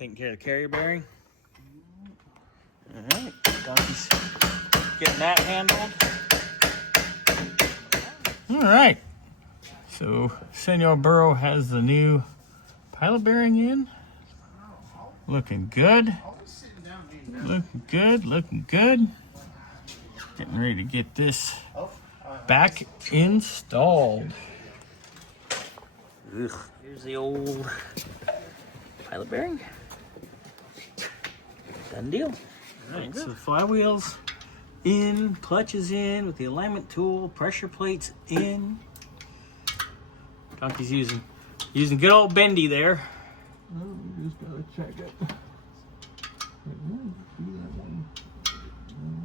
Taking care of the carrier bearing. All right, Donkey's getting that handled. All right, so Senor Burro has the new pilot bearing in. Looking good. Looking good, looking good. Getting ready to get this back installed. Ugh. Here's the old pilot bearing. Done deal. All right, so the flywheel's in, clutch is in with the alignment tool, pressure plates in. Donkey's using good old bendy there. Oh, we just gotta check it.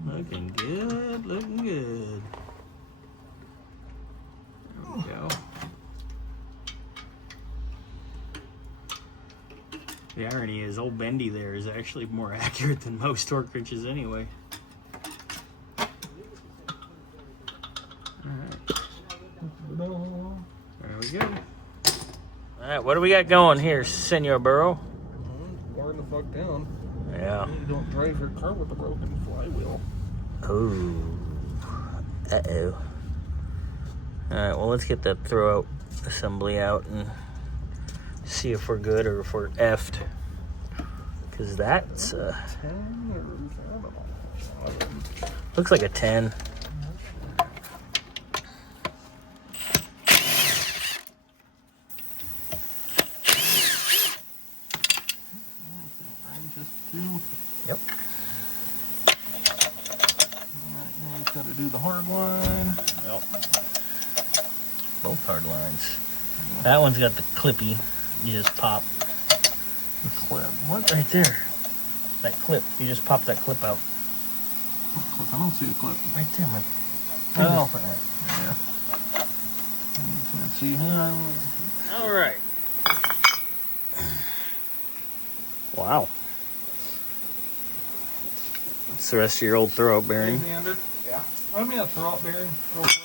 Looking good, looking good. There we go. The irony is old bendy there is actually more accurate than most torque wrenches anyway. Alright. There we go. Alright, what do we got going here, Senor Burro? Wiring the fuck down. Yeah. You don't drive your car with a broken flywheel. Oh. Uh-oh. Alright, well, let's get that throwout assembly out and see if we're good or if we're effed. Because that's, 10 or 11? looks like a 10. Yep. Alright, now he's got to do the hard line. Yep. Both hard lines. That one's got the clippy. You just pop The clip. What? right there. That clip. You just pop that clip out. Clip? I don't see a clip. Right there, man. Oh, yeah. You can't see him. All right. Wow. That's the rest of your old throwout bearing. Yeah. I mean, a throwout bearing. Real quick.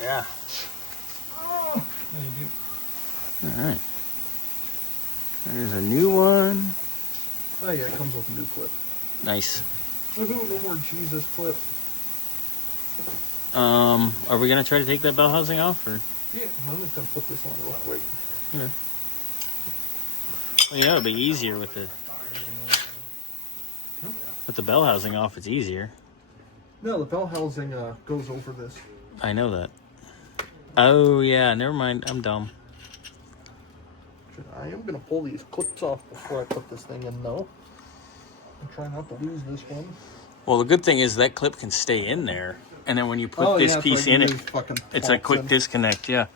Yeah. Oh, thank you. All right. There's a new one. Oh, yeah, it comes with a new clip. Nice. Woohoo, no more Jesus clip. Are we gonna try to take that bell housing off, or? Yeah, I'm just gonna put this on real quick. Yeah. Well, yeah, it'll be easier with the bell housing off. It's easier. No, the bell housing goes over this. I know that. Oh yeah, never mind. I'm dumb. I am gonna pull these clips off before I put this thing in, though. I'm trying not to lose this one. Well, the good thing is that clip can stay in there, and then when you put this piece in it, it's a quick disconnect. Yeah.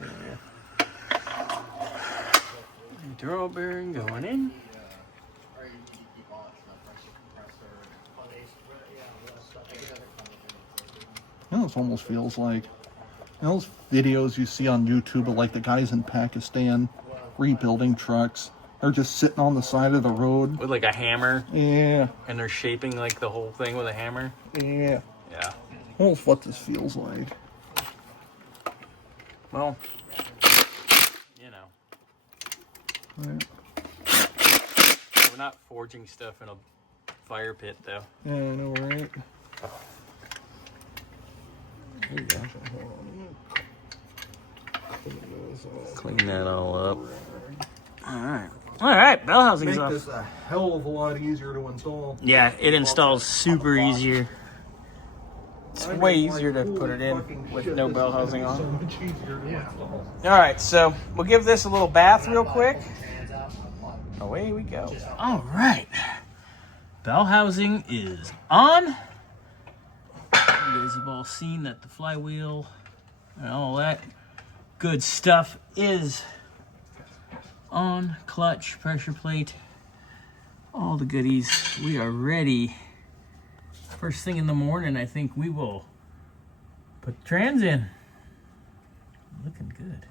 Throw bearing going in. You know, this almost feels like those videos you see on YouTube of like the guys in Pakistan rebuilding trucks. They're just sitting on the side of the road With like a hammer. Yeah. And they're shaping like the whole thing with a hammer. Yeah. Yeah. Almost what this feels like. Well, you know. Yeah. We're not forging stuff in a fire pit, though. Yeah, I know, right? There you go. Clean that all up. Alright. Alright, bell housing's Make off. this a hell of a lot easier to install. Yeah, it installs super easier. It's way easier to put it in with no bell housing on. So much easier to install. Alright, so we'll give this a little bath real quick. Away we go. Alright. Bell housing is on. You guys have all seen that the flywheel and all that good stuff is on. Clutch, pressure plate, all the goodies. We are ready. First thing in the morning, I think we will put the trans in. Looking good.